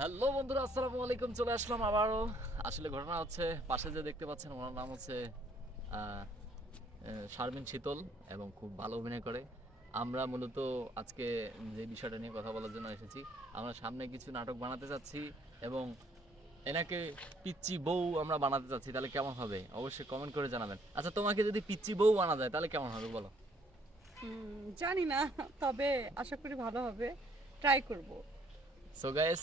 Hello বন্ধুরা, আসসালামু আলাইকুম। চলে আসলাম আবারও। আসলে ঘটনা হচ্ছে, পাশে যে দেখতে পাচ্ছেন ওনার নাম হচ্ছে আহ, শারমিন শীতল, এবং খুব ভালো অভিনয় করে। আমরা মূলত আজকে যে বিষয়টা নিয়ে কথা বলার জন্য এসেছি, আমরা সামনে কিছু নাটক বানাতে চাচ্ছি এবং এনাকে পিচ্চি বউ আমরা বানাতে চাচ্ছি। তাহলে কেমন হবে অবশ্যই কমেন্ট করে জানাবেন। আচ্ছা, তোমাকে যদি পিচ্চি বউ বানা যায় তাহলে কেমন হবে বলো? জানি না, তবে আশা করি ভালো হবে। ট্রাই করব। সো গাইস,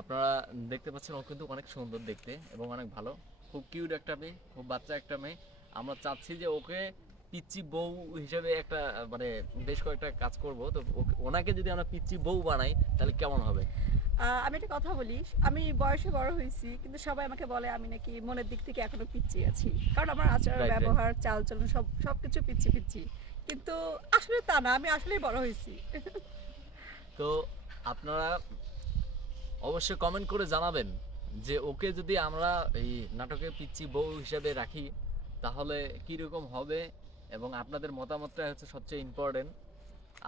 আপনারা দেখতে পাচ্ছেন ও কিন্তু অনেক সুন্দর দেখতে এবং অনেক ভালো, খুব কিউট একটা মেয়ে, খুব বাচ্চা একটা মেয়ে। আমরা চাচ্ছি যে ওকে পিচ্চি বউ হিসেবে একটা মানে বেশ কয়েকটা কাজ করব। তো ওনাকে যদি আমরা পিচ্চি বউ বানাই তাহলে কেমন হবে? আমি একটা কথা বলি, আমি বয়সে বড় হয়েছি, কিন্তু সবাই আমাকে বলে আমি নাকি মনের দিক থেকে এখনো পিচ্ছি আছি। কারণ আমার আচার রাইট, রাইট। ব্যবহার চালচলন সবকিছু পিচ্ছি পিচ্ছি। কিন্তু আসলে তা না, আমি আসলেই বড় হয়েছি। তো আপনারা অবশ্যই কমেন্ট করে জানাবেন যে ওকে যদি আমরা এই নাটকে পিচ্চি বউ হিসেবে রাখি তাহলে কীরকম হবে, এবং আপনাদের মতামতটা হচ্ছে সবচেয়ে ইম্পর্টেন্ট।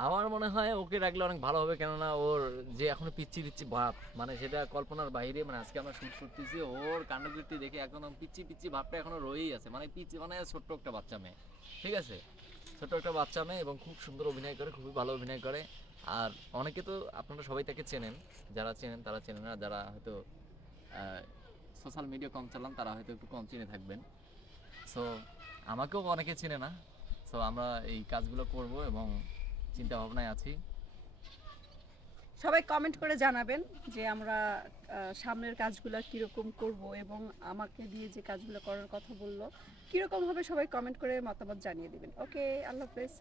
আমার মনে হয় ওকে রাখলে অনেক ভালো হবে, কেননা ওর যে এখনো পিচ্ছি পিচ্ছি ভাব, মানে সেটা কল্পনার বাইরে। মানে আজকে আমরা শুট করতেছি, ওর কাণ্ডকীর্তি দেখে এখনো পিচ্ছি পিচ্ছি ভাবটা এখনো রয়েই আছে। মানে পিচ্ছি মানে ছোট্ট একটা বাচ্চা মেয়ে, ঠিক আছে? ছোট্ট একটা বাচ্চা মেয়ে এবং খুব সুন্দর অভিনয় করে, খুবই ভালো অভিনয় করে। আর অনেকে তো আপনারা সবাই তাকে চেনেন, যারা চেনেন তারা চেনেন না, যারা হয়তো সোশ্যাল মিডিয়া কম চালান তারা হয়তো একটু কম চিনে থাকবেন। সো আমাকেও অনেকে চেনে না। সো আমরা এই কাজগুলো করব এবং চিন্তা ভাবনায় আছি। সবাই কমেন্ট করে জানাবেন যে আমরা সামনের কাজগুলো কীরকম করব, এবং আমাকে দিয়ে যে কাজগুলো করার কথা বললো কীরকম হবে, সবাই কমেন্ট করে মতামত জানিয়ে দিবেন। ওকে, আল্লাহ হাফেজ।